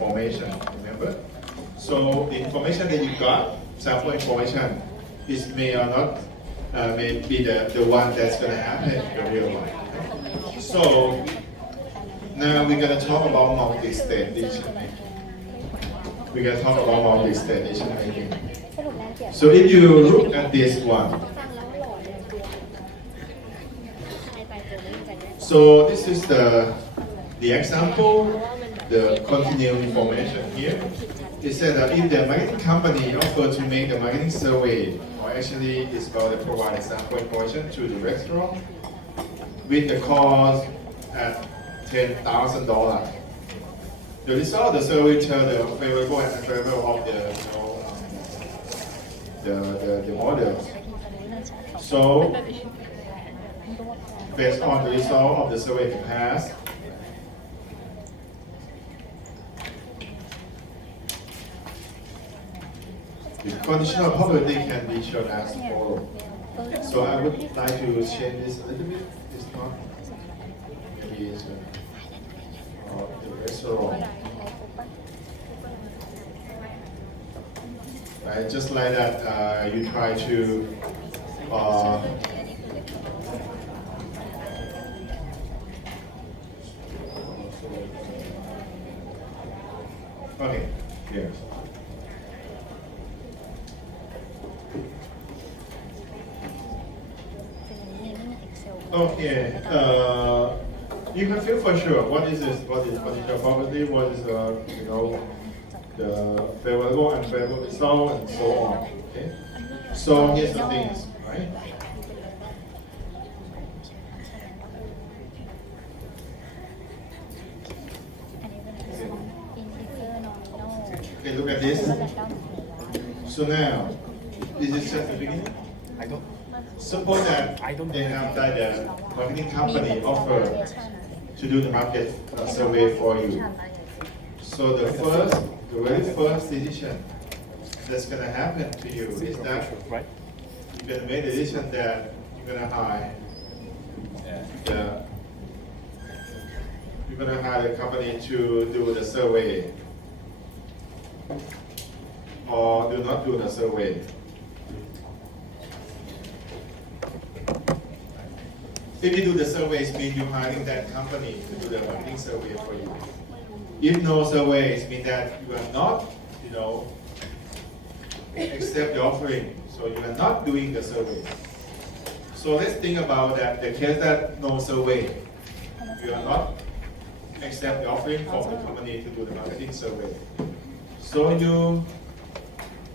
information, remember? So the information that you got, sample information, is may or not may be the one that's going to happen in real life. So now we're going to talk about multi-state decision making. We're going to talk about multi-state decision making. So if you look at this one, so this is the example, the continued information here. It said that if the marketing company offer to make the marketing survey, or actually it's about to provide sample information to the restaurant with the cost at $10,000. The result of the survey tell the favorable and unfavorable of the models. So based on the result of the survey passed, the conditional probability can be shown as follows. So I would like to change this a little bit. It's not maybe it's the restaurant. Right, just like that, you try to okay, here. Okay, you can feel for sure what is this, what is conditional probability, what is the favorable and unfavorable result, and so on. Okay, so here's the things, right? Okay, look at this. So now, this is just the beginning. I don't. Suppose that they have that the marketing company offer to do the market survey for you. So the very first decision that's going to happen to you is that you're going to make the decision that you're going to hire the company to do the survey, or do not do the survey. If you do the surveys, means you're hiring that company to do the marketing survey for you. If no surveys, means that you are not, accept the offering, so you are not doing the survey. So let's think about that. The case that no survey, you are not accept the offering from the company to do the marketing survey. So you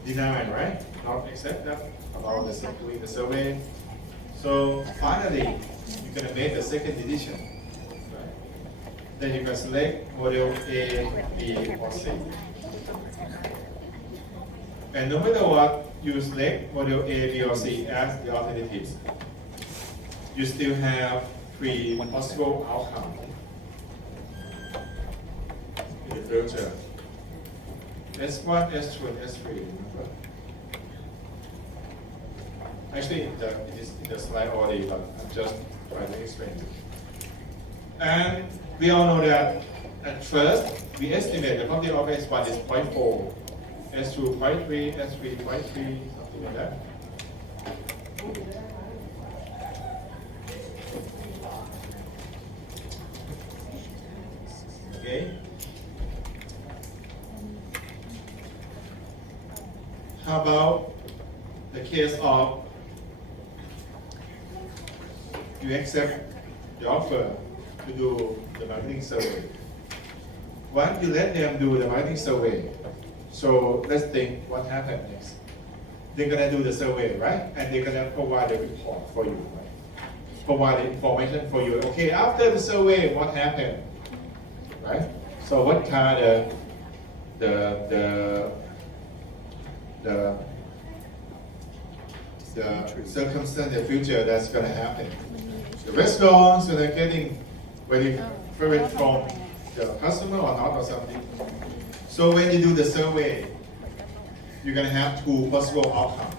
deny, right? Not accept that about doing the survey. So finally, you're going to make the second decision. Right? Then you can select model A, B, or C. And no matter what you select model A, B, or C as the alternatives, you still have three possible outcomes in the future. S1, S2, and S3, remember? Actually, it is in the slide already, but I'm just trying to explain it. And we all know that at first, we estimate the probability of S1 is 0.4, S2 0.3, S3 0.3, something like that. Okay. How about the case of you accept the offer to do the marketing survey? Once you let them do the marketing survey, so let's think what happened next. They're gonna do the survey, right? And they're gonna provide a report for you, right? Provide information for you. Okay, after the survey, what happened, right? So what kind of the circumstance in the future that's going to happen. The restaurants are getting very favorite from the customer or not or something. So when you do the survey, you're going to have two possible outcomes,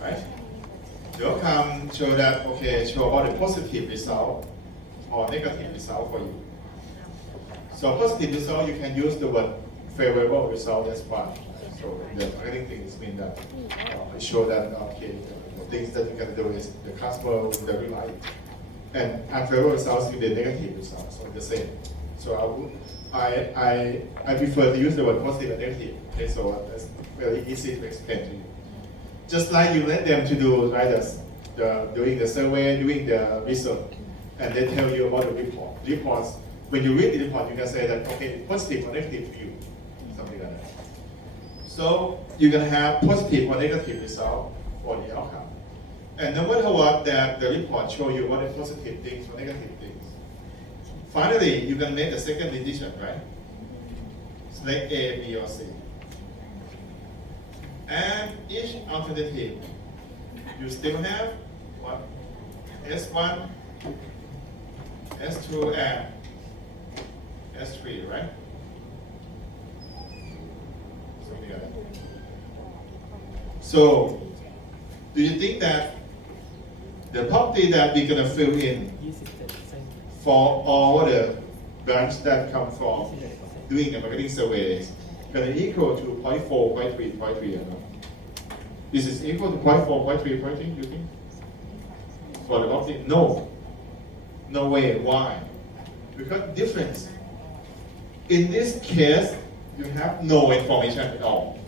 right? The outcome show that, okay, show all the positive result or negative result for you. So positive result, you can use the word favorable result as well. So the targeting things mean that it show that okay, the things that you can do is the customer will very like, and unfavorable results in the negative results, so the same. So I prefer to use the word positive and negative. Okay, so that's very easy to explain to you. Just like you let them to do like doing the survey, doing the research, and they tell you about the report. Reports. When you read the report, you can say that okay, positive or negative to you, something like that. So you're gonna have positive or negative result for the outcome. And no matter what that the report show you what are positive things or negative things. Finally, you can make the second decision, right? Select A, B, or C. And each alternative, you still have what? S1, S2, and S3, right? Something like that. So, do you think that the property that we're going to fill in for all the branch that come from doing the marketing survey is going to equal to 0.4, 0.3, 0.3, or not? This is equal to 0.4, 0.3, 0.3, you think? For the property? No. No way. Why? Because difference. In this case, you have no information at all.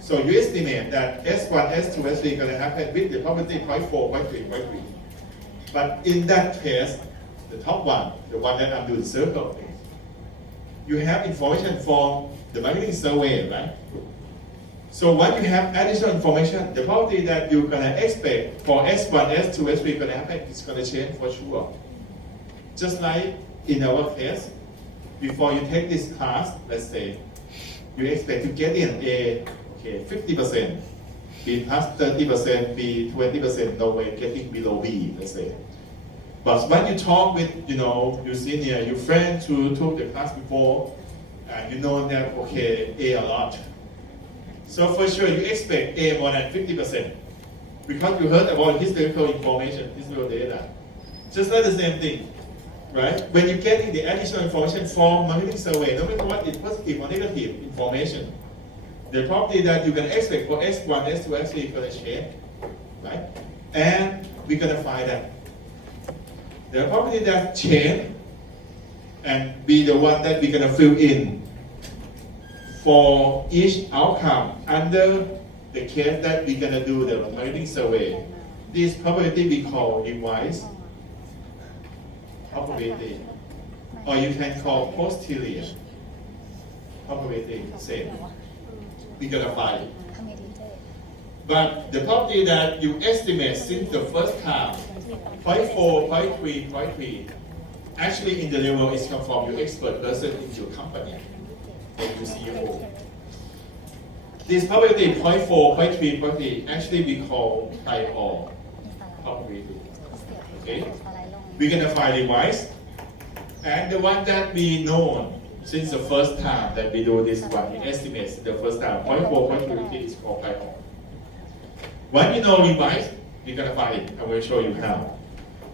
So you estimate that S1, S2, S3 is going to happen with the probability 0.4, 0.3, 0.3. But in that case, the top one, the one that I'm doing circle, you have information from the marketing survey, right? So when you have additional information, the probability that you're going to expect for S1, S2, S3 is going to happen is going to change for sure. Just like in our case, before you take this class, let's say, you expect to get in A, okay, 50%, B plus 30%, B 20%, no way getting below B, let's say. But when you talk with, your senior, your friend who took the class before, and you know that, okay, A a lot. So for sure, you expect A more than 50%, because you heard about historical information, historical data. Just like the same thing. Right? When you get the additional information from marketing survey, no matter what is positive or negative information, the probability that you can expect for S1, S2, S3 is going to change, right? And we're going to find that the probability that change and be the one that we're going to fill in for each outcome under the case that we're going to do the marketing survey. This probability we call device probability, or you can call posterior probability, same. We're gonna find it. But the probability that you estimate since the first time, 0.4, 0.3, 0.3, actually in the level is come from your expert person in your company, like your CEO. This probability 0.4, 0.3, 0.3, actually we call prior probability. Okay? We're going to find device, and the one that we know since the first time that we do this one, in estimates the first time, 0.4, 0.3 is called prior. When you know device, you're going to find it. I will show you how.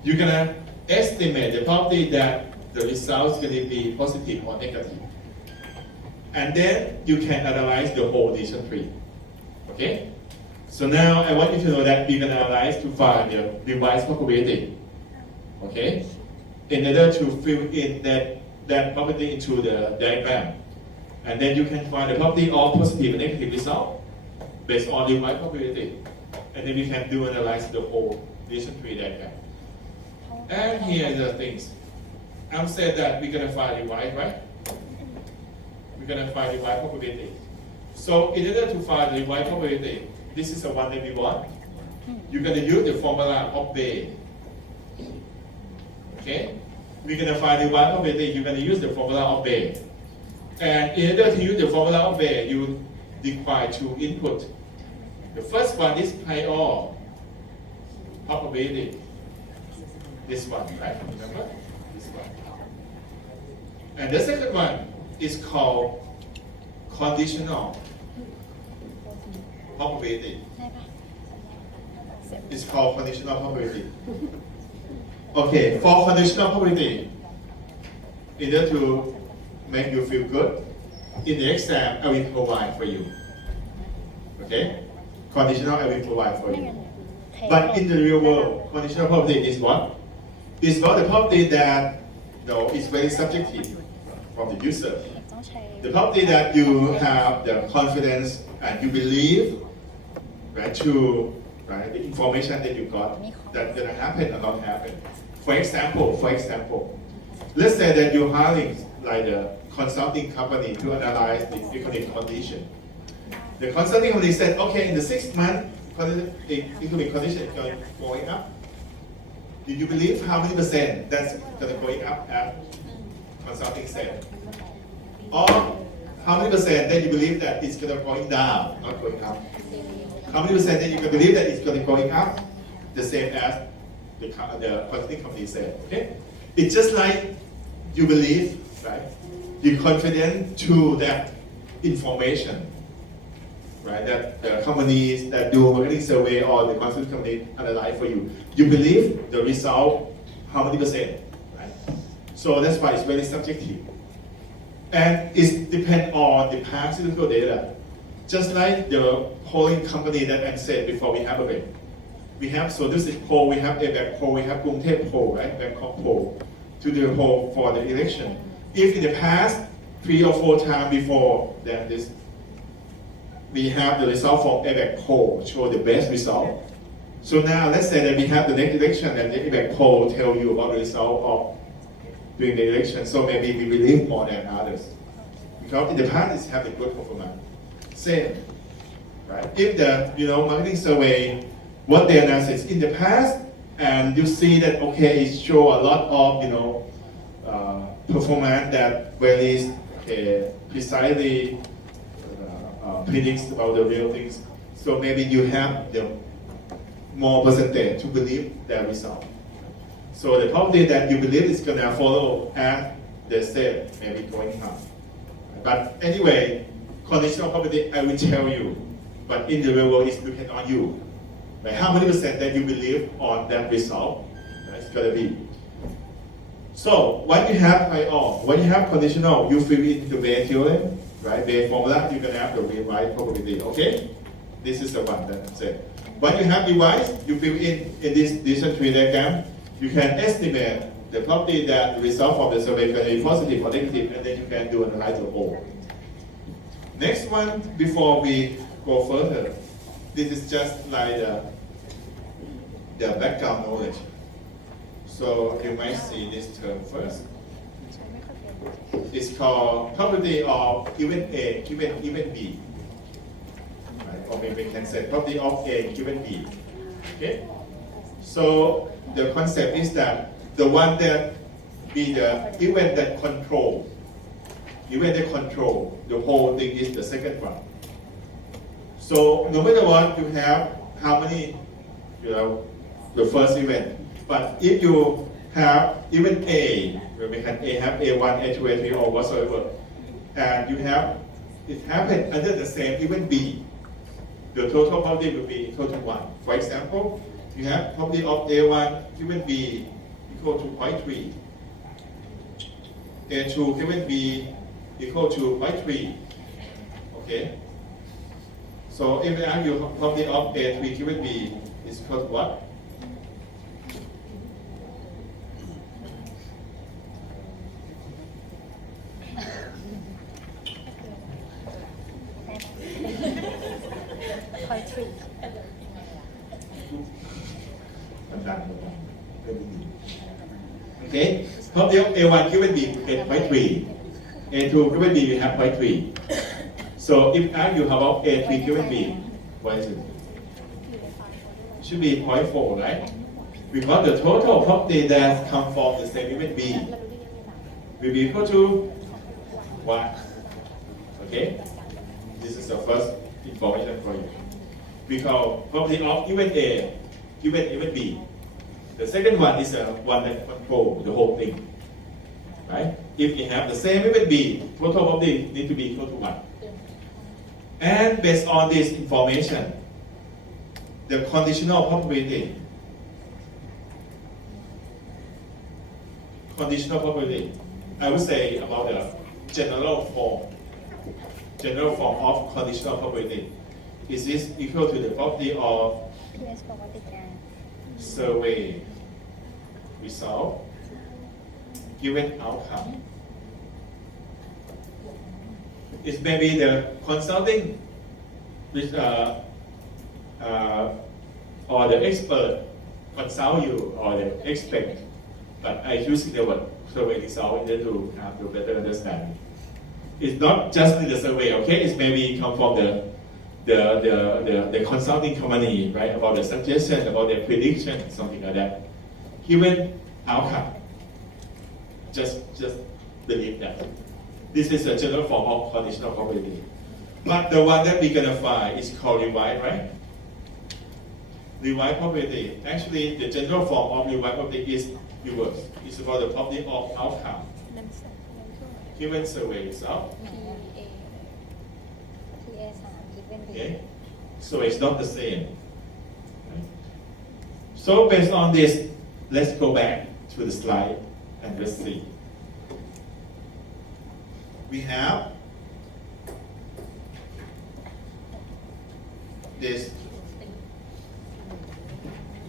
You're going to estimate the probability that the result is going to be positive or negative. And then you can analyze the whole decision tree. Okay? So now I want you to know that we're going to analyze to find the device probability. Okay, in order to fill in that property into the diagram, and then you can find the property of positive and negative result based on the right probability, and then we can do analyze the whole decision tree diagram. And here are the things. I'm saying that we're gonna find the right? We're gonna find the right probability. So in order to find the right probability, this is the one that we want. You're gonna use the formula of Bay. Okay? We're going to find the right probability, you're going to use the formula of Bay. And in order to use the formula of Bay, you require two input. The first one is prior probability. This one, right? Remember? This one. And the second one is called conditional probability. It's called conditional probability. Okay, for conditional probability, in order to make you feel good, in the exam, I will provide for you. Okay? Conditional, I will provide for you. But in the real world, conditional property is what? It's about the property that is very subjective from the user. The property that you have the confidence and you believe, right, the information that you got that gonna happen or not happen. For example, let's say that you're hiring like a consulting company to analyze the economic condition. The consulting company said, okay, in the 6 month, the economic condition is going up. Do you believe how many percent that's going to going up as consulting said? Or how many percent that you believe that it's going to going down, not going up? How many percent that you can believe that it's going to going up, the same as the consulting company said? Okay, it's just like you believe, right? You're confident to that information, right? That the companies that do marketing survey or the consulting company analyze for you. You believe the result, how many percent, right? So that's why it's very subjective. And it depends on the past statistical data. Just like the polling company that I said before, we have a bit. We have, so this is poll, we have ABAC poll, we have Krungthep poll, right? Bangkok poll, to do a poll for the election. If in the past, 3 or 4 times before then this, we have the result from ABAC poll, show the best result. So now let's say that we have the next election and the ABAC poll tell you about the result of during the election, so maybe we believe more than others. Because in the past it's have a good performance. Same, right? If the marketing survey, what they analyze in the past, and you see that okay, it show a lot of performance that varies precisely predicts about the real things. So maybe you have the more percentage to believe that result. So the probability that you believe is gonna follow as they said, maybe going up. But anyway, conditional probability I will tell you, but in the real world it's depends on you. Like how many percent that you believe on that result, it's gonna be. So when you have when you have conditional, you fill in the Bayes theorem, right? Bayes formula, you're gonna have the right probability. Okay, this is the one that I said. When you have device, you fill in this decision tree diagram. You can estimate the probability that the result of the survey can be positive or negative, and then you can do analyze the whole. Next one, before we go further, this is just like the background knowledge. So you might see this term first. It's called probability of event A given event B. Right? Or maybe we can say probability of A given B. Okay? So the concept is that the one that be the event that control the whole thing is the second one. So no matter what, you have how many, the first event. But if you have event A, where we can have A1, A2, A3, or whatsoever, and you have it happen under the same event B, the total probability will be equal to 1. For example, you have probability of A1 given B equal to 0.3, A2 given B equal to 0.3. Okay? So if I ask you probability of A3 given B is equal to what? Okay, probability of A1 given B is 0.3, A2 given B we have 0.3. So if I you have about A3 given B, what is it? It should be 0.4, right? Because the total probability that come from the same event B will be equal to 1. Okay? This is the first information for you. Because probability of event A given event B. The second one is the one that controls the whole thing. Right? If you have the same event B, total probability need to be equal to 1. And based on this information, the conditional probability, I would say about the general form of conditional probability. Is this equal to the property of ที่เอสปกติการ survey result given outcome? It may be the consulting which, or the expert consult you or the expert, but I use the word survey result in order to have a better understanding. It's not just the survey, okay? It maybe come from the consulting company, right? About the suggestion, about the prediction, something like that. Given outcome, just believe that. This is a general form of conditional probability. But the one that we're gonna find is called revised, right? Revised probability. Actually, the general form of revised probability is reverse. It's about the property of outcome. น้ำสักน้ำส้ม Given survey result. PA 3คิดเป็น Okay, so it's not the same. Right? So based on this, let's go back to the slide and let's see. We have this.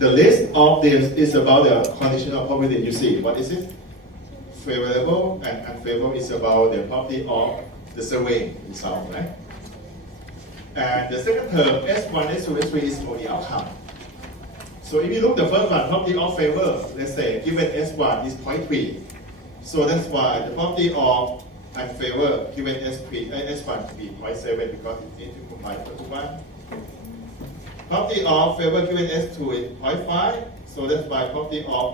The list of this is about the conditional probability. You see, what is it? Favorable and unfavorable is about the property of the survey result, right? And the second term, S1, S2, S3 is for the outcome. So if you look the first one, property of favor, let's say given S1 is 0.3. So that's why the property of unfavor given S1 to be 0.7 because it needs to combine to 1. Property of favor given S2 is 0.5. So that's why property of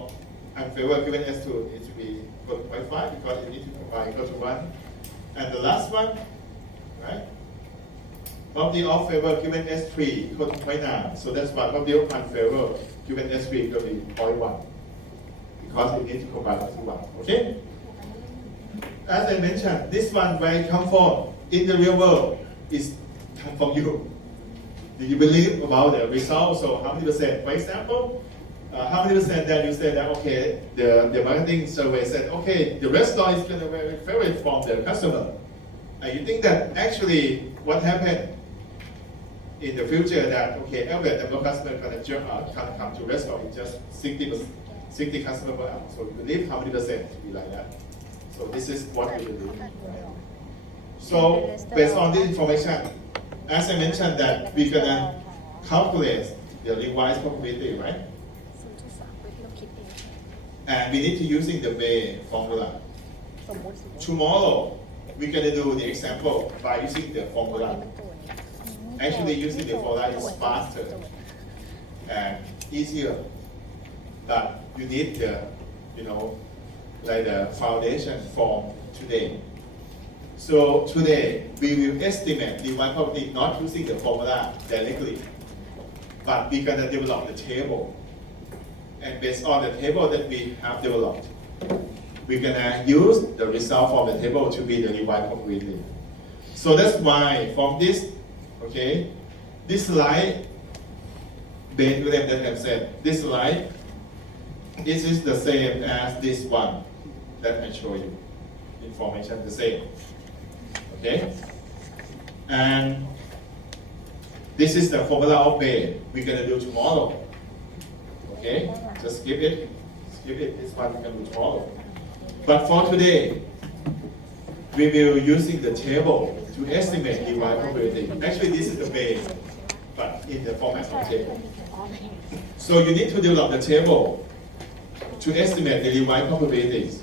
unfavor given S2 needs to be equal to 0.5 because it needs to combine equal to 1. And the last one, right? Property of favor given S3 equal to 0.9. So that's why property of unfavor given S3 will be 0.1 because it needs to combine to 1. Okay? As I mentioned, this one where it come from in the real world is come from you. Do you believe about the result? So how many percent? For example, how many percent that you say that okay, the marketing survey said okay, the restaurant is going to be very favorite from the customer. And you think that actually what happened in the future that okay, every number of customers can come to restaurant is just 60 customers per hour. So you believe how many percent to be like that? So this is what we believe. Right? So based on this information, as I mentioned that we're gonna calculate the revised probability, right? 0.3โดยที่เราคิดเอง And we need to using the Bay formula. สมมติ Tomorrow we're gonna do the example by using the ตัว formula. นี้มันตัวนี้ Actually, using the formula is faster and easier, but you need the, like the foundation form today. So today we will estimate the one probability not using the formula directly, but we're gonna develop the table, and based on the table that we have developed, we're gonna use the result from the table to be the revised probability. So that's why from this. Okay, this slide, Ben William that have said, this slide, this is the same as this one that I show you. Information the same. Okay, and this is the formula of Ben. We're gonna do tomorrow. Okay, just skip it. This one we're gonna do tomorrow. But for today, we will using the table to estimate the revised probability. Actually, this is the base, but in the format of table. So you need to develop the table to estimate the revised probabilities.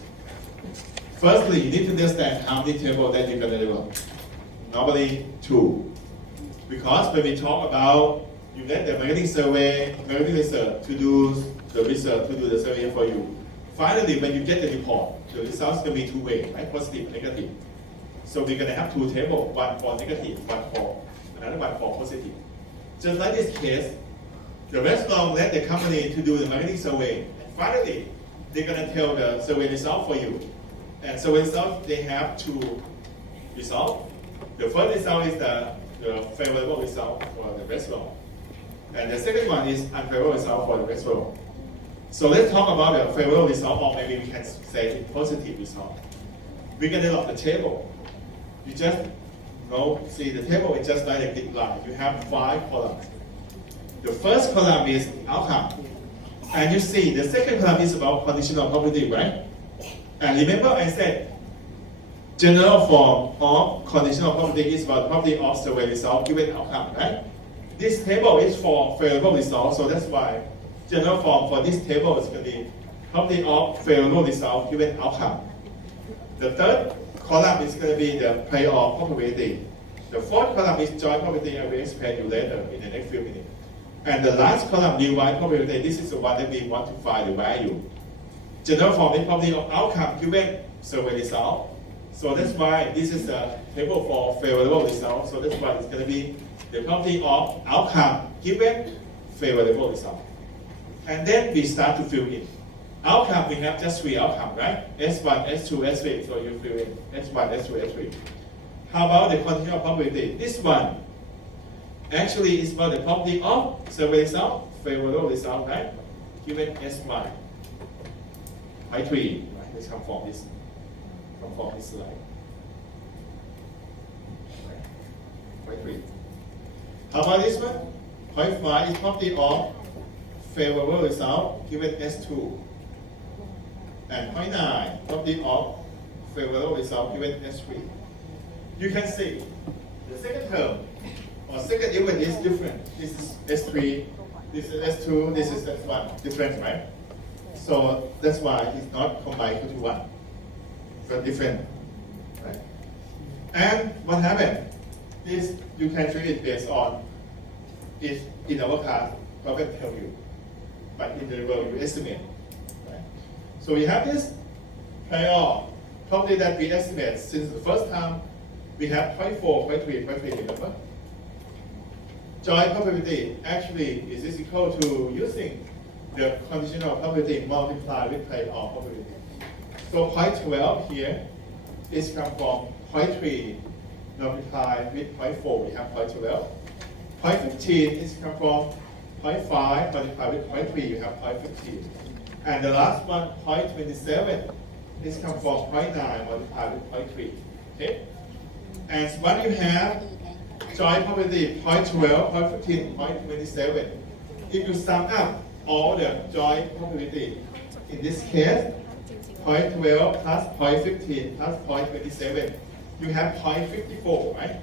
Firstly, you need to understand how many tables that you're going to develop. Normally, 2. Because when we talk about, you get the marketing research to do the survey for you. Finally, when you get the report, the results can be 2 ways, right? Positive, negative. So we're going to have 2 tables, one for negative, one for another one for positive. Just like this case, the restaurant let the company to do the marketing survey. And finally, they're going to tell the survey result for you. And survey result, they have 2 results. The first result is the favorable result for the restaurant. And the second one is unfavorable result for the restaurant. So let's talk about the favorable result, or maybe we can say positive result. We're going to develop the table. You just see the table is just like a grid line. You have 5 columns. The first column is outcome. And you see the second column is about conditional property, right? And remember I said general form of conditional property is about property of survey result given outcome, right? This table is for favorable result, so that's why general form for this table is going to be property of favorable result given outcome. The third column is going to be the payoff probability. The fourth column is joint probability. I will explain you later in the next few minutes. And the last column, divide probability, this is the one that we want to find the value. General form is property of outcome given survey result. So that's why this is a table for favorable result. So that's why it's going to be the property of outcome given favorable result. And then we start to fill in. Outcome, we have just 3 outcomes, right? S1, S2, S3. So you fill in S1, S2, S3. How about the continual probability? This one actually is about the property of survey result, favorable result, right? Given S1 by 3. Right? Let's come from this slide. Right? By 3. How about this one? Point 5 is property of favorable result given S2. And point 9, property of favorable result given S3. You can see the second term or second element is different. This is S3, this is S2, this is S1. Different, right? So that's why it's not combined 2 to 1. It's different, right? And what happened is you can treat it based on if in our class problem tell you, but in the world you estimate. Right? So we have this payoff property that we estimate since the first time. We have 0.4, 0.3, 0.3, remember? Joint probability actually is equal to using the conditional probability multiplied with payoff probability. So 0.12 here is come from 0.3 multiplied with 0.4, we have 0.12. 0.15 is come from 0.5 multiplied with 0.3, you have 0.15. And the last one, 0.27, is come from 0.9 multiplied with 0.3. Okay? And when you have joint probability 0.12, 0.15, 0.27, if you sum up all the joint probability, in this case, 0.12 plus 0.15 plus 0.27, you have 0.54, right?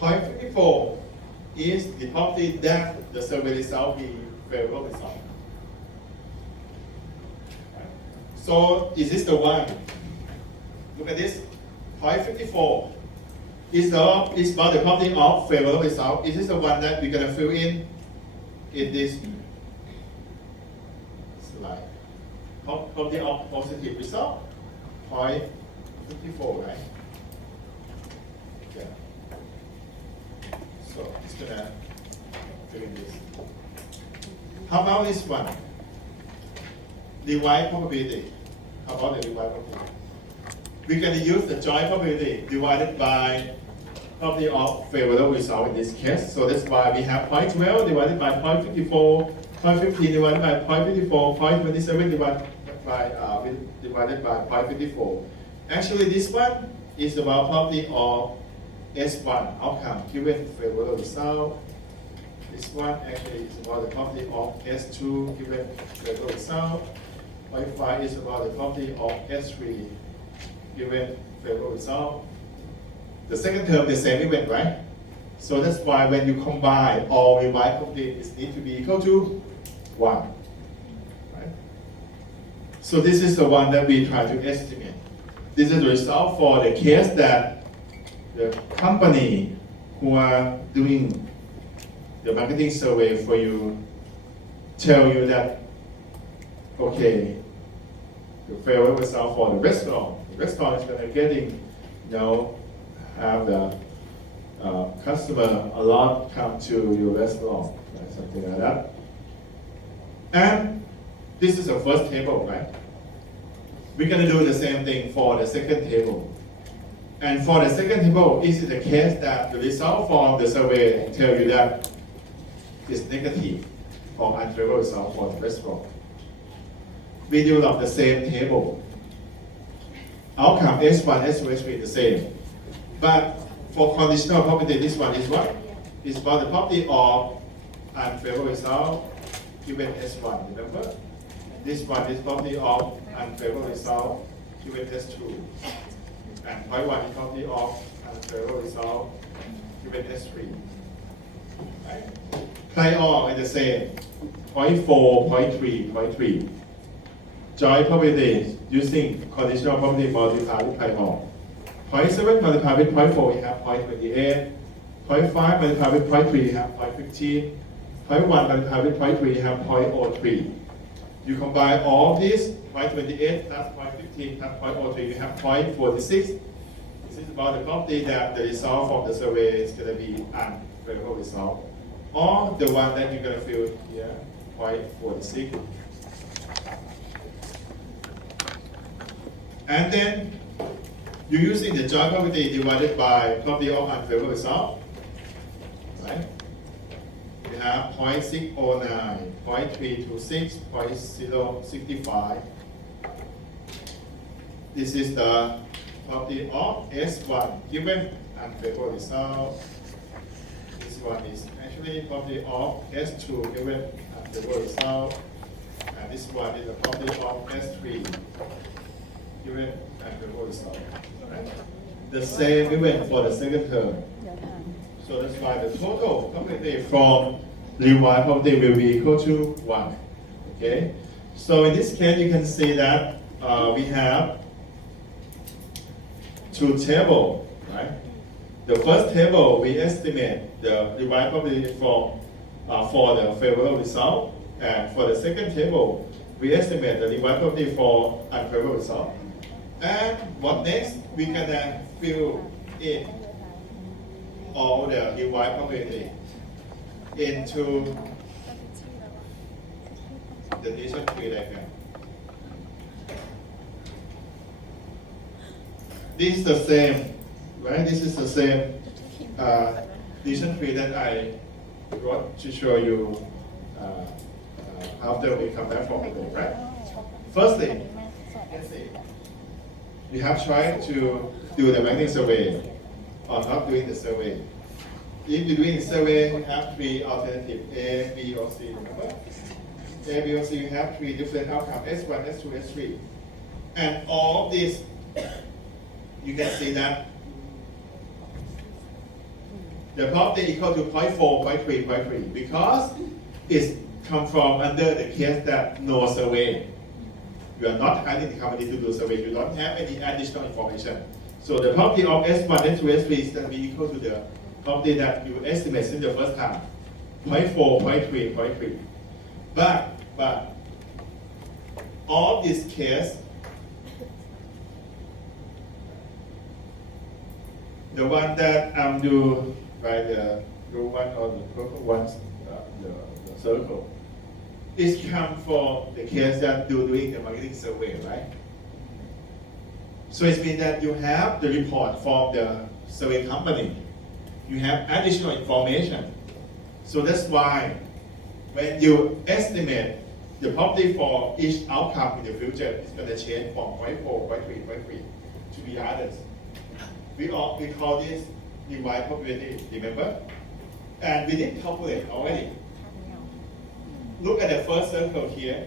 0.54 is the property that the survey result be favorable result. Right? So is this the one? Look at this, 0.54. Is about the property of favorable result. Is this the one that we're going to fill in this slide? Property of positive result, 0.54, right? Okay. So it's going to fill in this. How about this one? Divide probability. How about the divide probability? We're going to use the joint probability divided by property of favorable result in this case. So that's why we have 0.12 divided by 0.54, 0.15 divided by 0.54, 0.27 divided by 0.54. Actually, this one is about property of S1 outcome given favorable result. This one actually is about the property of S2 given favorable result. 0.5 is about the property of S3 given favorable result. The second term, the same event, right? So that's why when you combine all divide properties, it needs to be equal to 1. Right? So this is the one that we try to estimate. This is the result for the case that the company who are doing the marketing survey for you tell you that, okay, the favorable result for the restaurant. The restaurant is going to getting, have the customer a lot come to your restaurant, right? Something like that. And this is the first table, right? We're going to do the same thing for the second table. And for the second table, is it the case that the result from the survey tell you that it's negative or unfavorable result for the restaurant? We develop the same table. Outcome S1, S2, S3 the same. But for conditional property, this one is what? It's about the property of unfavorable result given S1, remember? This one is property of unfavorable result given S2. And point 1 is property of unfavorable result given S3. Right? Apply all is the same. Point 4, point 3, point 3. Joint properties using conditional property multiply with pi all. Point 7 multiplied with point 4, we have point 28. Point 5 multiplied with point 3, we have point 15. Point 1 multiplied with point 3, we have point 03. You combine all of these, point 28 plus point 15 plus point 03, you have point 46. This is about the property that the result from the survey is going to be unfavorable result. Or the one that you're going to fill here, point 46. And then you're using the joint property divided by property of unfavorable result. Right? We have 0.609, 0.326, 0.065. This is the property of S1 given unfavorable result. This one is actually property of S2 given unfavorable result. And this one is the property of S3 given unfavorable result. Right? The same even for the second term. So that's why the total property from revised property will be equal to 1. Okay? So in this case, you can see that we have two tables, right? The first table, we estimate the revised property from for the favorable result. And for the second table, we estimate the revised property for unfavorable result. And what next? We can fill in all the revised property into the decision tree diagram. This is the same, right? This is the same decision tree that I wrote to show you after we come back from the break, right? Firstly, let's see. We have tried to do the magnetic survey or not doing the survey. If you're doing the survey, we have three alternatives, A, B, or C, remember? A, B, or C, you have three different outcomes, S1, S2, S3. And all of this, you can see that the property equal to 0.4, 0.3, 0.3, because it's come from under the case that no survey. You are not hiring the company to do survey, you don't have any additional information. So the property of S1, S2, S3 is going to be equal to the property that you estimate in the first time, 0.4, 0.3, 0.3. But all this case, the one that I'm doing by the blue one or the purple one, the circle, is come from the case that you're doing the marketing survey, right? So it means that you have the report from the survey company. You have additional information. So that's why when you estimate the property for each outcome in the future, it's going to change from 0.4, 0.3, 0.3 to be others. We call this revised probability, remember? And we did calculate already. Look at the first circle here.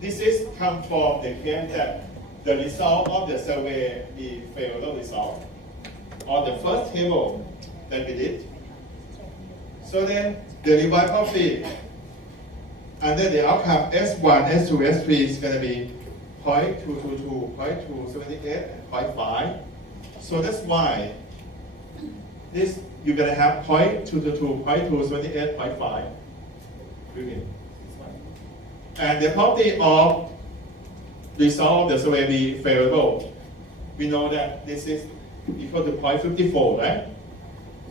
This is come from the case that the result of the survey is favorable result, or the first table that we did. So then the revised property under the outcome S1, S2, S3 is going to be 0.222, 0.278, and 0.5. So that's why this you're going to have 0.222, 0.278, 0.5. And the property of result of the survey be favorable. We know that this is equal to 0.54, right?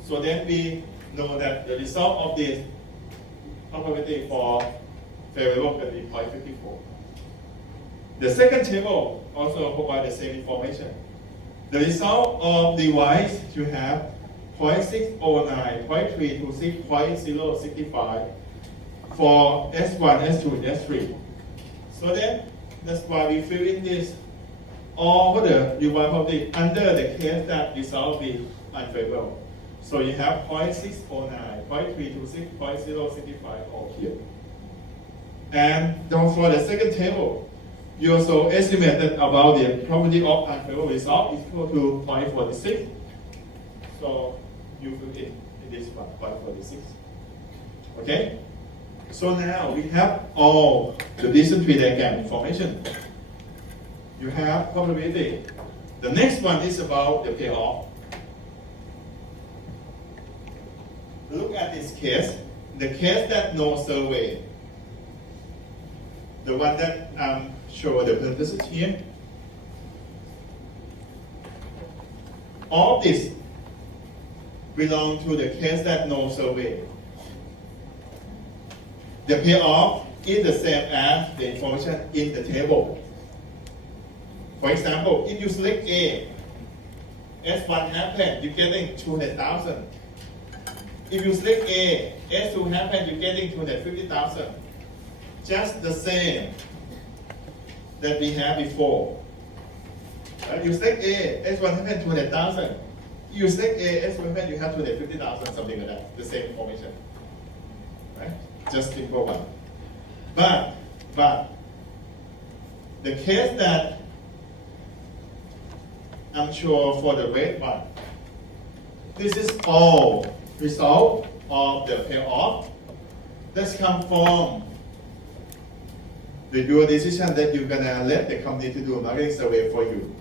So then we know that the result of this probability for favorable will be 0.54. The second table also provides the same information. The result of the device you have 0.609, 0.326, 0.065 for S1, S2, and S3. So then that's why we fill in this all the revised property under the case that result be unfavorable. So you have 0.609, 0.326, 0.065 all here. And then for the second table, you also estimated about the probability of unfavorable result is equal to 0.46. So you fill in this one, 0.46. Okay? So now we have all the decision tree diagram information. You have probability. The next one is about the payoff. Look at this case. The case that no survey. The one that show the parentheses here. All this belong to the case that no survey. The payoff is the same as the information in the table. For example, if you select A, S1 happen, you're getting 200,000. If you select A, S2 happen, you're getting 250,000. Just the same that we had before. Right? You select A, S1 happen, 200,000. You select A, S1 happen, you have 250,000, something like that. The same information. Right? Just simple one. But the case that I'm sure for the red one, this is all result of the payoff that's come from your decision that you're gonna let the company to do a marketing survey for you.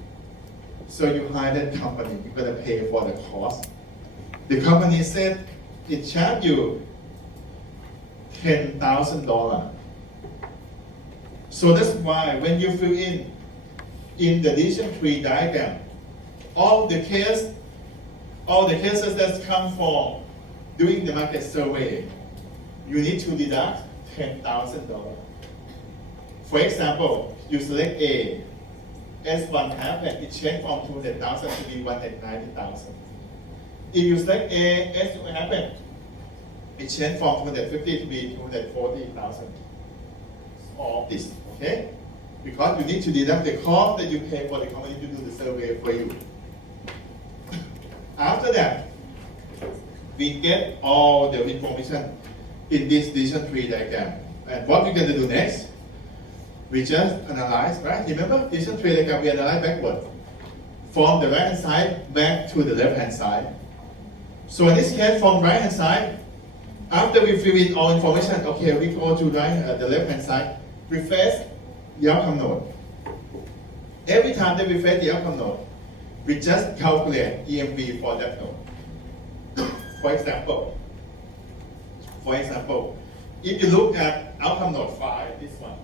So you hire that company, you're gonna pay for the cost. The company said it charged you $10,000. So that's why when you fill in the decision tree diagram, all the cases that come from doing the market survey, you need to deduct $10,000. For example, you select A, S1 happen, it changed from 200,000 to be 190,000. If you select A, S2 happen, it changed from 250 to be 240,000. All this, okay? Because you need to deduct the cost that you pay for the company to do the survey for you. After that, we get all the information in this decision tree diagram. And what we're going to do next, we just analyze, right? Remember, decision tree diagram, we analyze backward. From the right hand side back to the left hand side. So in this case, from right hand side, after we fill in all information, okay, we go to the left hand side, refresh the outcome node. Every time that we refresh the outcome node, we just calculate EMV for that node. For example, if you look at outcome node 5, this one,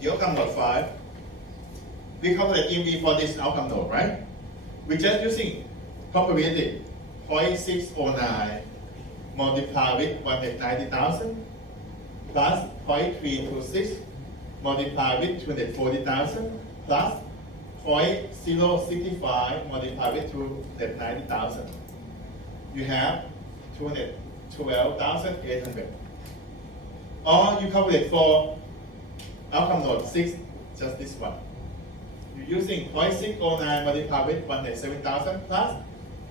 the outcome node 5, we calculate EMV for this outcome node, right? We're just using probability 0.609 multiplied with 190,000 plus 0.326 multiplied with 240,000 plus 0.065 multiplied with 290,000. You have 212,800. Or you calculate for outcome node 6, just this one. You're using 0.609 multiplied with 107,000 plus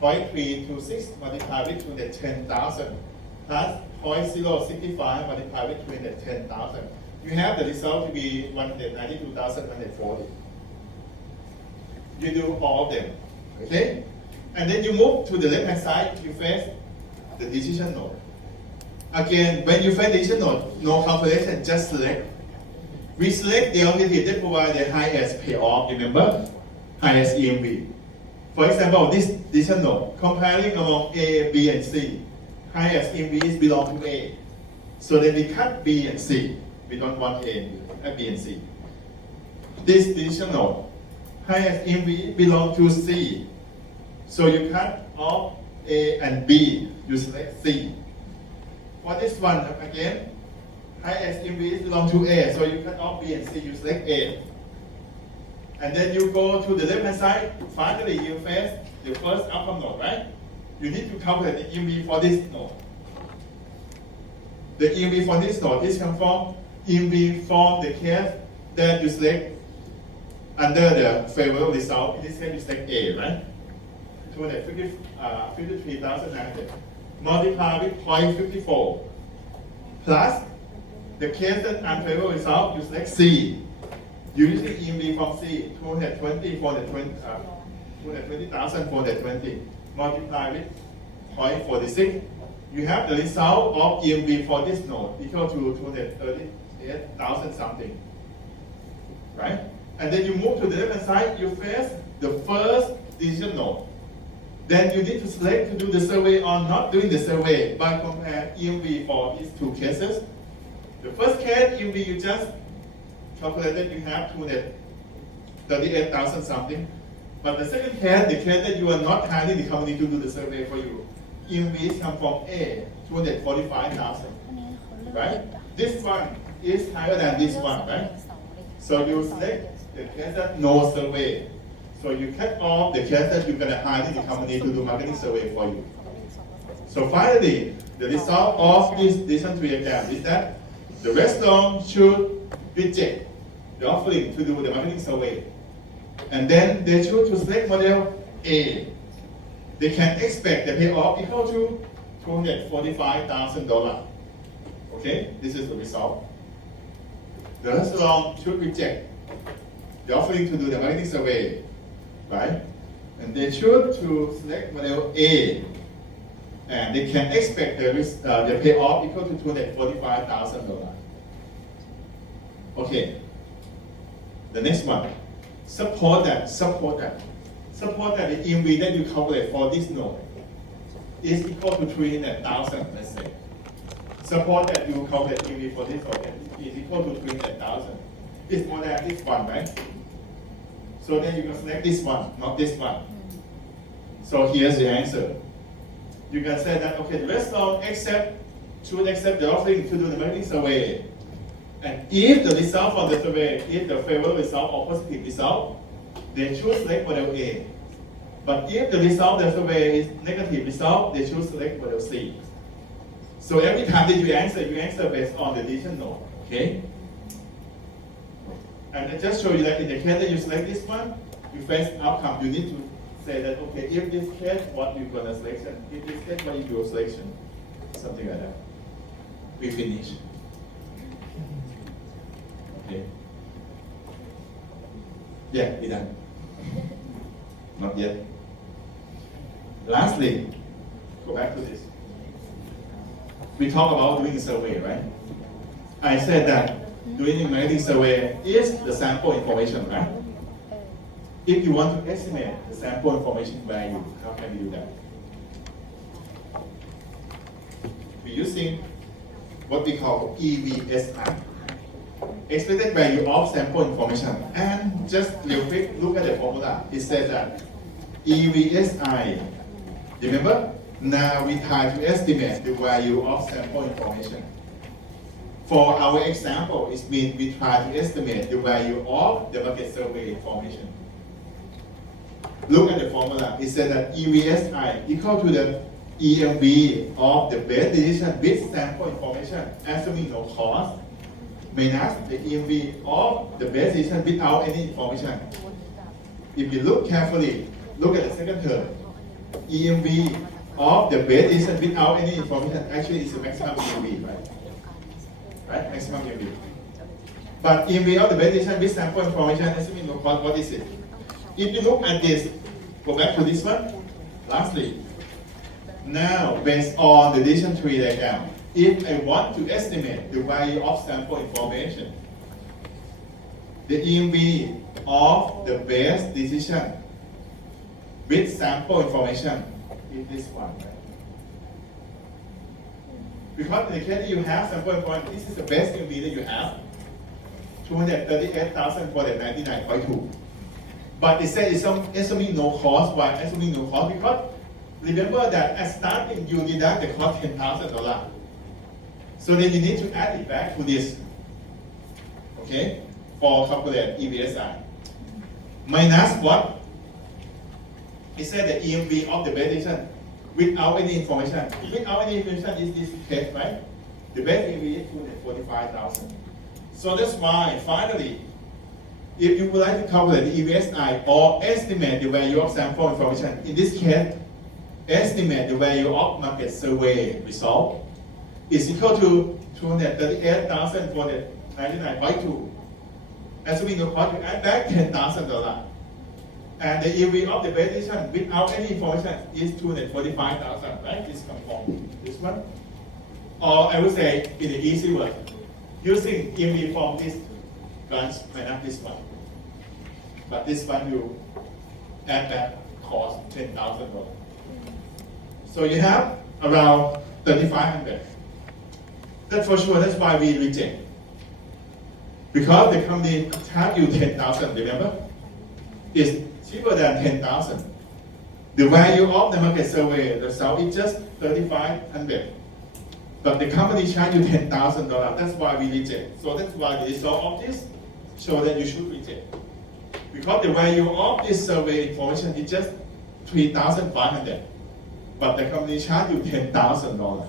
0.326 multiplied with 210,000 plus 0.065 multiplied with 210,000. You have the result to be 192,140. You do all of them, okay? And then you move to the left-hand side, you face the decision node. Again, when you face decision node, no calculation, just select. We select the alternative that provide the highest payoff, remember? Highest EMV. For example, this decision node, comparing among A, B, and C, highest EMVs belong to A. So then we cut B and C. We don't want A, B, and C. This decision node, highest EMV belong to C. So you cut off A and B, you select C. For this one, again, highest EMVs belong to A, so you cut off B and C, you select A. And then you go to the left-hand side, finally you face the first outcome node, right? You need to calculate the EMV for this node. The EMV for this node is come from EMV from the case that you select under the favorable result, in this case you select A, right? 253,900 multiply with 0.54 plus the case that unfavorable result, you select C. Using EMV from C, 220,420 multiply with 0.46. You have the result of EMV for this node equal to 238,000 something, right? And then you move to the left hand side, you face the first decision node. Then you need to select to do the survey or not doing the survey by compare EMV for these two cases. The first case, EMV you just calculated, you have 238,000 something. But the second case, the case that you are not hiring the company to do the survey for you, EMVs come from A, 245,000, อันนี้เขาเลือก right? ผิดอ่ะ This one is higher than this one, right? So you select the case that no survey. So you cut off the case that you're going to hire the company to do marketing survey for you. So finally, the result of this decision tree exam is that the restaurant should reject the offering to do the marketing survey. And then they choose to select model A. They can expect the payoff equal to $245,000. Okay, this is the result. The restaurant should reject the offering to do the marketing survey, right? And they choose to select model A, and they can expect the payoff equal to $245,000. Okay. The next one, support that the EMV that you calculate for this node is equal to 300,000, let's say. Support that you calculate EMV for this node is equal to 300,000. It's more than this one, right? So then you can select this one, not this one. So here's the answer. You can say that, okay, the restaurant should accept the offering to do the marketing survey. And if the result from the survey is the favorable result or positive result, they choose select model A. But if the result of the survey is negative result, they choose select model C. So every time that you answer based on the decision node, okay? And I just show you that in the case that you select this one, you face outcome. You need to say that, okay, if this case, what you gonna selection? If this case, what is your selection? Something like that. We finish. Okay. Yeah, we done. Not yet. Lastly, go back to this. We talk about doing a survey, right? I said that doing a marketing survey is the sample information, right? If you want to estimate the sample information value, how can we do that? We're using what we call EVSI. Expected value of sample information. And just real quick, look at the formula. It says that EVSI, remember? Now we try to estimate the value of sample information. For our example, it means we try to estimate the value of the market survey information. Look at the formula. It says that EVSI equal to the EMV of the base decision with sample information, assuming no cost, minus the EMV of the base decision without any information. If you look carefully, look at the second term. EMV of the base decision without any information actually is the maximum EMV, right? Right? Maximum EMV. But EMV of the base decision with sample information, assuming no cost, what is it? If you look at this, go back to this one. Lastly, now based on the decision tree diagram, if I want to estimate the value of sample information, the EMV of the base decision with sample information is this one, right? Because in the case that you have sample information, this is the best EMV that you have, 238,499.2. But it says it's assuming no cost. Why assuming no cost? Because remember that at starting you deduct the cost $10,000. So then you need to add it back to this, okay, for calculate EVSI. Minus what? It said the EMV of the base decision without any information. Without any information is this case, right? The base EMV is 245,000. So that's why finally if you would like to calculate the EVSI or estimate the value of sample information, in this case, estimate the value of market survey result is equal to 238,499.2. Assuming no cost, you add back $10,000. And the EV of the base station without any information is 245,000, right? This comes from this one. Or I would say in the easy word, using EV from this branch minus this one. But this one you add back cost $10,000. So you have around 3,500. That's for sure, that's why we reject. Because the company charge you 10,000, remember? It's cheaper than 10,000. The value of the market survey result is just 3,500. But the company charge you $10,000. That's why we reject. So that's why the result of this show that you should reject. Because the value of this survey information is just 3,500. But the company charge you $10,000.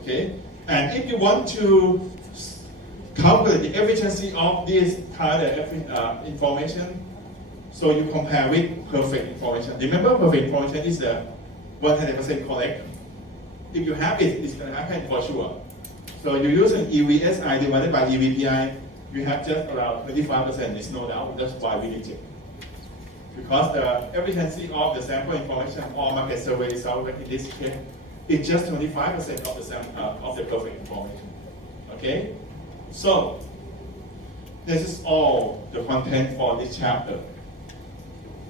Okay? And if you want to calculate the efficiency of this kind of information, so you compare with perfect information. Remember, perfect information is 100% correct. If you have it, it's going to happen for sure. So you use an EVSI divided by EVPI, you have just around 25%, there's no doubt. That's why we reject. Because the efficiency of the sample information or market survey result, like in this case, is just 25% of the perfect information. Okay? So, this is all the content for this chapter.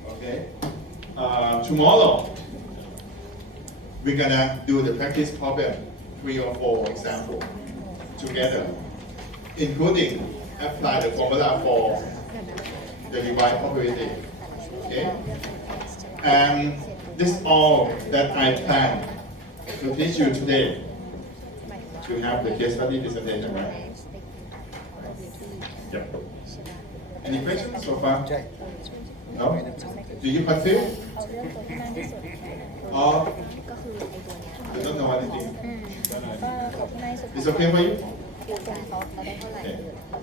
Okay? Tomorrow, we're gonna do the practice problem, 3 or 4 examples together, including apply the formula for the revised probability. Okay? And this is all that I plan to teach you today to have the case study presentation, right? Yep. Any questions so far? No? Do you confuse? Or you don't know anything? It's okay for you? Okay.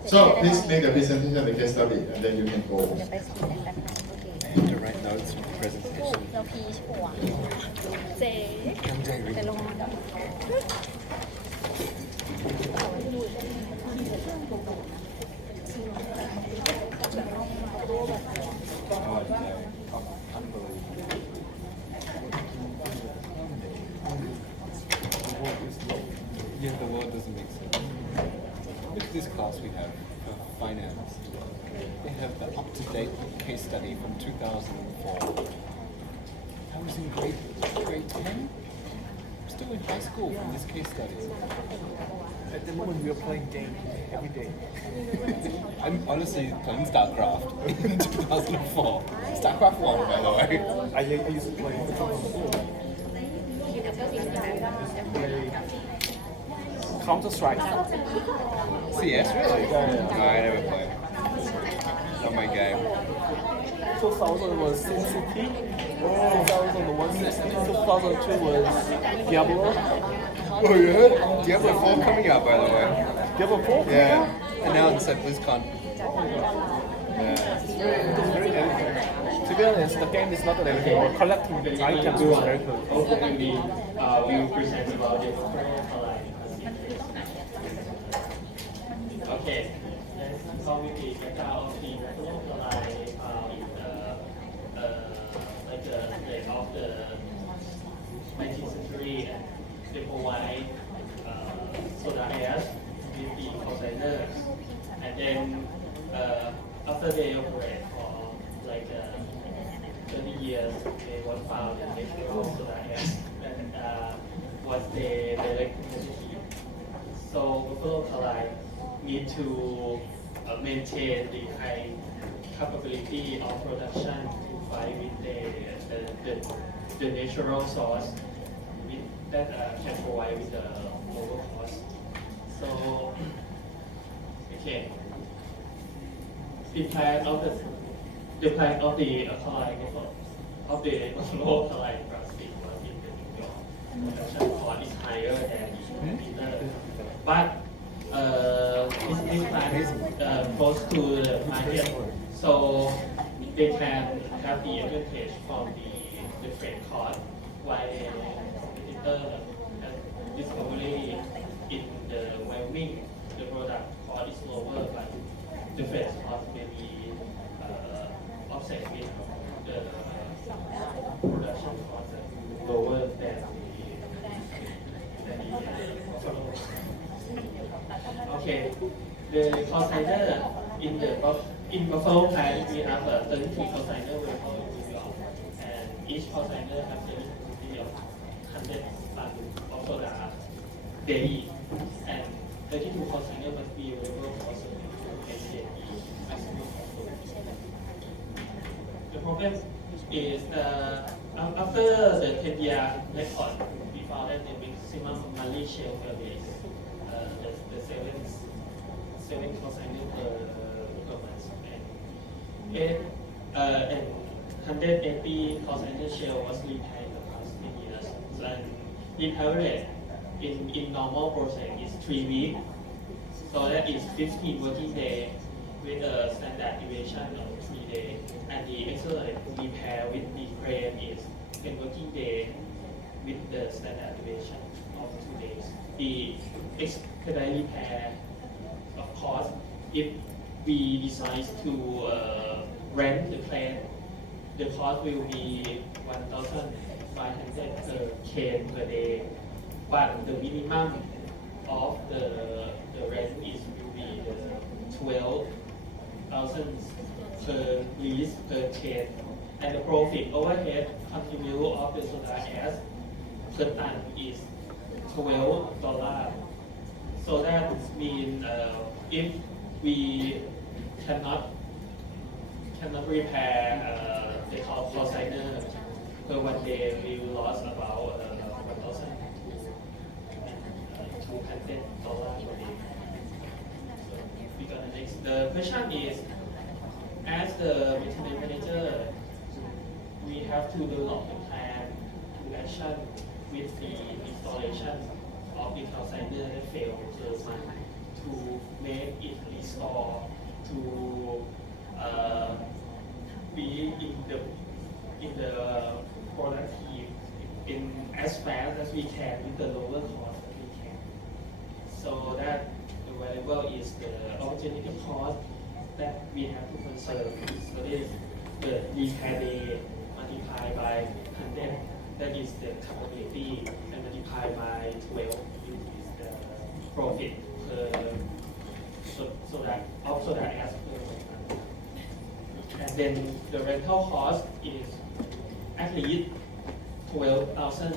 So please make the presentation of the case study and then you can go. To write notes for the presentation. เราพีชหัวเจ๊แต่ลงมาแบบ Yeah, the word doesn't make sense. With this class we have finance. They have the up-to-date case study from 2004. I was in grade 10. Still in high school from this case study. At the moment, we are playing games every day. I'm honestly playing StarCraft in 2004. StarCraft 1, by the way. I used to play Counter-Strike. CS, really? No, I never played. Not my game. 2000 was Sin City. 2002 was Diablo. Oh yeah? Diablo 4 coming out, by the way. Diablo 4? Yeah. Announced at BlizzCon. Yeah. It's very elegant. To be honest, the game is not that elegant, but collecting the items is very cool. Openly, we will present about the online. Okay, let's how we can get out of the online like the rate of the 19th century and they provide soda ash with the outsiders, and then after they operate for like 30 years, they was found in natural soda ash and was the direct competitive. So Buffalo Collide need to maintain the high capability of production to fight with the natural source that can provide with the lower cost. So, okay, the plan of the alkaline of the low alkaline plastic was in the New York. Production cost is higher than the but this plant close to the market, so they can have the advantage from the freight cost, while competitor has discovery in the Wyoming, the product cost is lower, but the freight cost may be offset with the production cost lower than the buffalo. Okay, the consignor in Buffalo plant we have 32 consignor available in New York, and each consignor has a capacity of 100 tons of soda daily, and 32 consignor must be available for certain maximum. The problem is after the 10-year record, we found that the maximum monthly shelf value is the seven consignor per month, and 180 consignor shell was retained in the past 10 years. And in average, in normal process is 3 weeks, so that is 15 working days with a standard deviation of 3 days, and the accelerated repair with the crane is 10 working days with the standard deviation of 2 days. The expedite repair, of course, if we decide to rent the crane, the cost will be 1,500 per crane per day, but the minimum of the rent is will be 12,000 per lease per crane, and the profit overhead contribute of the soda ash per ton is $12. So that means if we cannot repair the consignor per 1 day, we will lose about $1,200 per day. So we got the next. The question is, as the maintenance manager, we have to develop the plan to action with the installation of the consignor that failed per month to make it restore to be in the productive in as fast as we can with the lower cost that we can. So that the variable is the opportunity cost that we have to conserve. So this is the repair day multiplied by 100. That is the capability, and multiplied by 12 is the profit per so that as per. And then the rental cost is at least 12,000,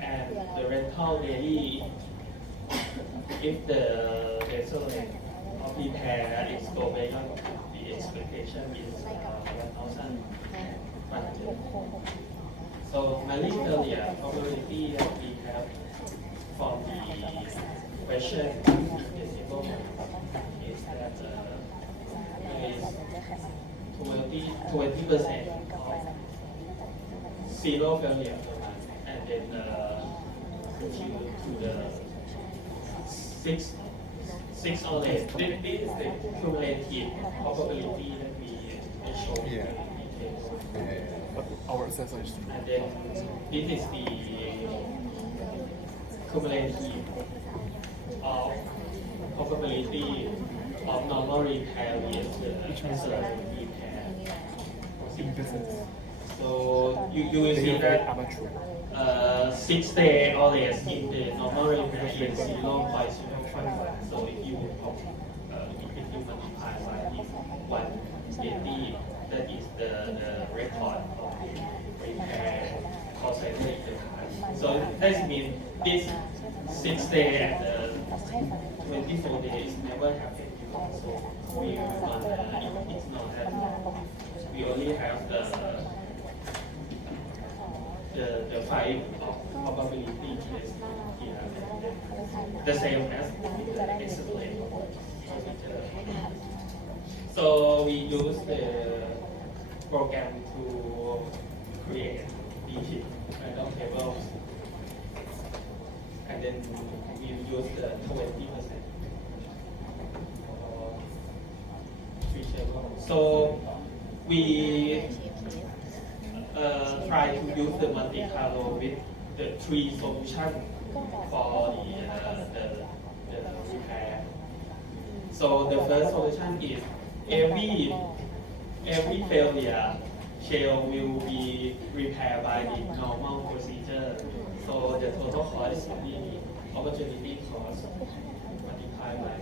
and the rental daily, if the vessel of repair is go beyond the expectation, is 1,500. So my list earlier probability that we have from the question is that there is 20% of zero failure per month, and then to the six or less. This is the cumulative probability that we show. Yeah. Our assessor is And then this is the cumulative of probability of normal repair with the accelerated repair. in business. So you will They see are very that amateur. 6 days or less in the normal repair is 0.05. So if you multiply by 180, that is the record of the repair cost in the past. So that means this 6 days and 24 days never happened before. So we not it's not that we only have the 5 of probability test here, the same as the explain. So we use the program to create the random tables, and then we use the 20% tree table. So we try to use the Monte Carlo with the three solution for the repair. So the first solution is every failure shell will be repaired by the normal procedure. So the total cost will be opportunity cost multiplied by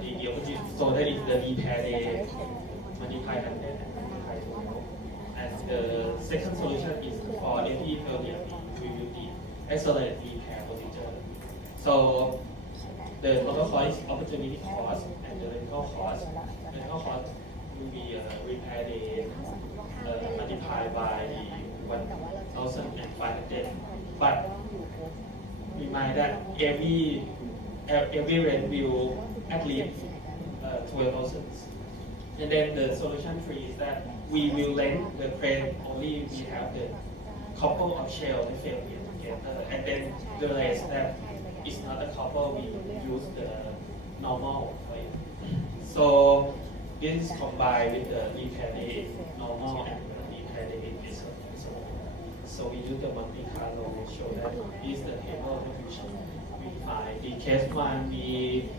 the opportunity. So that is the repair day multiplied 100 and multiplied 12. And the second solution is for every failure we will need accelerate repair procedure. So the total cost is opportunity cost and the rental cost. Rental cost will be repair day multiplied by 1,500. But remind that every rent will at least 12,000. And then the solution 3 is that we will lend the crane only if we have the couple of shell that fail together, and then the rest that is not a couple, we use the normal for it. So this is combined with the repair day normal and the repair day is so we use the Monte Carlo to show that is the table of diffusion. We find the case 1 we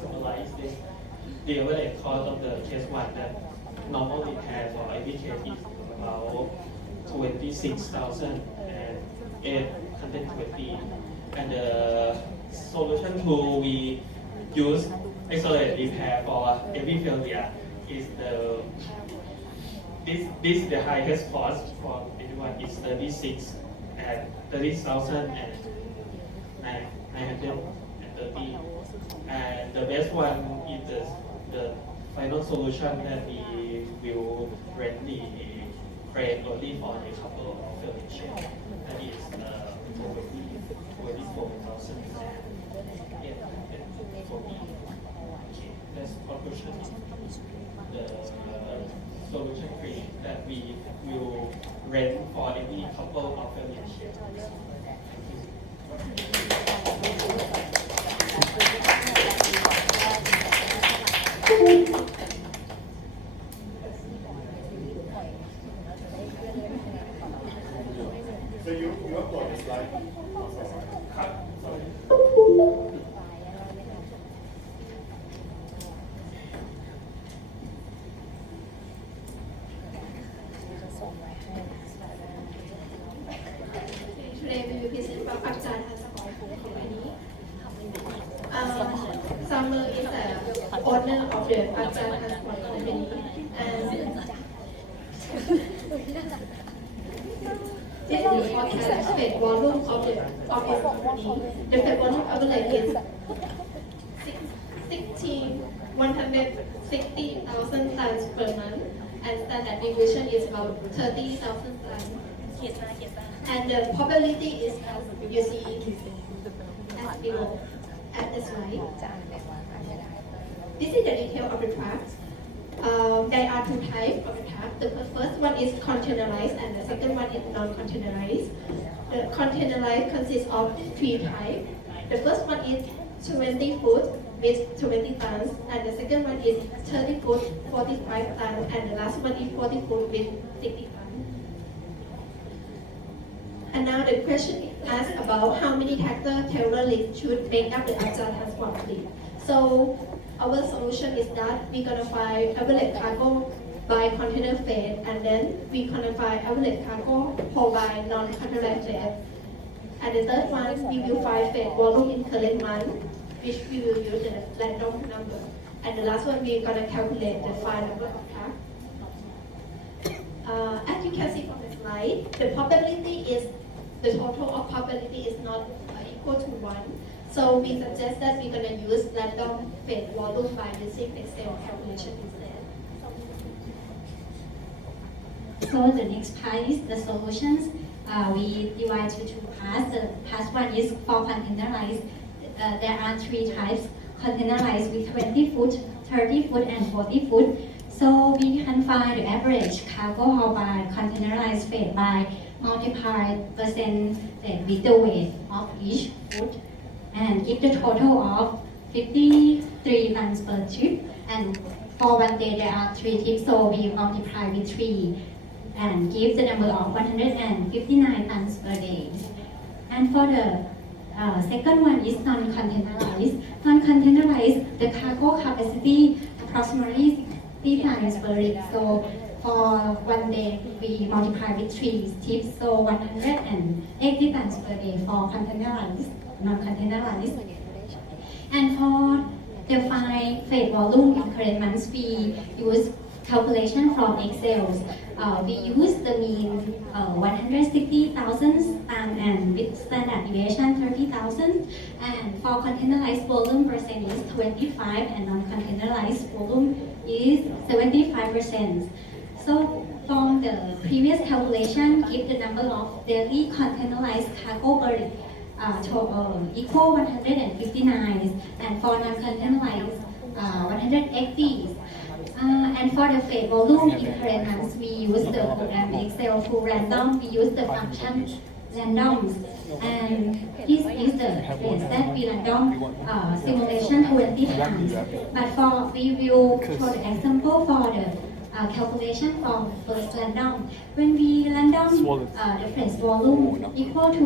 summarize this. The average cost of the case 1 that normal repair for every case is about 26,820. And the solution 2 we use accelerate repair for every failure is this is the highest cost for everyone is 36 and 30,930. And the best one is the final solution that we will rent the crane only for a couple of furniture. That is 24,000. That's conclusion. The solution 3 that we will rent for every couple of furniture. So you upload the slide. Cut. Sorry. Today we will present about Ajahn Transport Company. Summer is the owner of the Ajahn Transport Company, and this is the forecast fed volume of this company. The fed volume average is 160,000 tons per month, and standard deviation is about 30,000 tons. And the probability is as you see as below at the slide. This is the detail of the track. There are 2 types of the track. The first one is containerized and the second one is non-containerized. The containerized consists of 3 types. The first one is 20 foot with 20 tons, and the second one is 30 foot, 45 tons, and the last one is 40 foot with 60 tons. And now the question is asked about how many tractor trailer lifts should make up the Ajahn Transport fleet. So our solution is that we're gonna find average cargo by container freight, and then we gonna find average cargo by non-container freight. And the third one, we will find freight volume in current month, which we will use the random number. And the last one, we're gonna calculate the final number of trucks. As you can see from the slide, the probability is the total of probability is not equal to 1. So we suggest that we're going to use random freight volume by using Excel calculation instead. So the next part is the solutions. We divide to 2 parts. The part 1 is for containerized. There are 3 types: containerized with 20 foot, 30 foot, and 40 foot. So we can find the average cargo haul by containerized freight by multiply percent with the weight of each foot and give the total of 53 tons per trip. And for one day there are 3 trips, so we multiply with 3 and give the number of 159 tons per day. And for the second one is non-containerized. Non-containerized, the cargo capacity approximately 60 tons per rig. So for one day, we multiply with 3 trips, so 180 tons per day for containerized, non-containerized. And for define freight volume in current months, we use calculation from Excel. We use the mean 160,000 and with standard deviation 30,000. And for containerized volume percent is 25 and non-containerized volume is 75%. So from the previous calculation, give the number of daily containerized cargo per equal 159, and for non-containerized 180. And for the freight volume in current months, we use the program Excel to random. We use the function random, and this is the place that we random simulation 20 times. But for we will show the example for the calculation from first random. When we random the freight volume equal to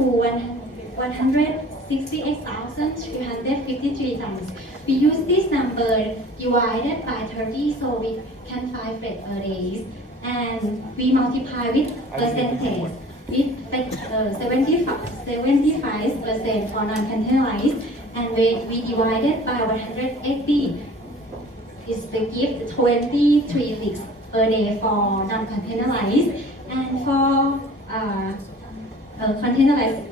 168,353 tons. We use this number divided by 30 so we can find freight per day. And we multiply with percentage with 75% for non-containerized, and we divide it by 180 is to give 23 rigs per day for non-containerized, and for containerized,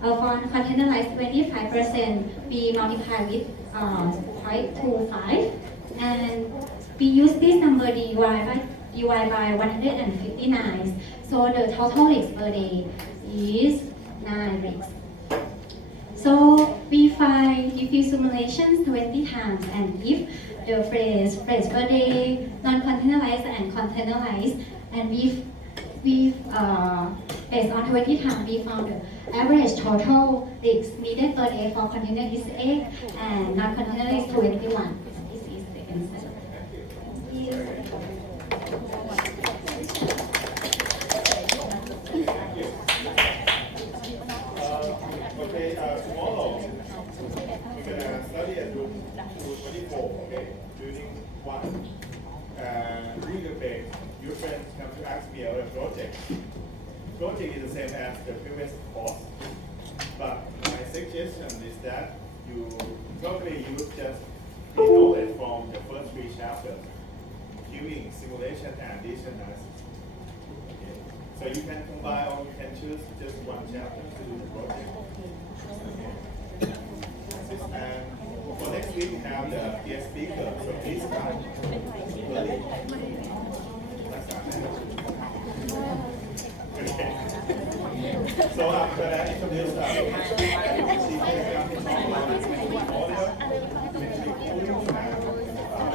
for containerized 25%, we multiply with 0.25, and we use this number divide by 159. So the total rigs per day is 9 rigs. So we find diffuse simulations 20 times, and if the phrase per day, non-containerized and containerized, and we based on 20 times, we found the average total rigs needed per day for container is 8 and non-container is 21. This is the answer. Okay, tomorrow we're gonna study at room 224, okay, building 1. During the break, your friends come to ask me about a project. Project is the same as the previous course, but my suggestion is that you probably use just the knowledge from the first 3 chapters, doing simulation and this analysis. Okay. So you can combine or you can choose just 1 chapter to do the project. Okay. And for next week, we have the guest speaker, so please come early. Okay. So I'm going to introduce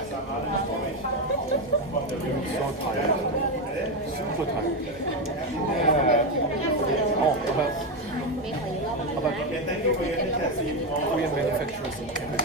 some other information from the review. Super tired. Okay, thank you for your attention. See you tomorrow. Korean manufacturers in Canada.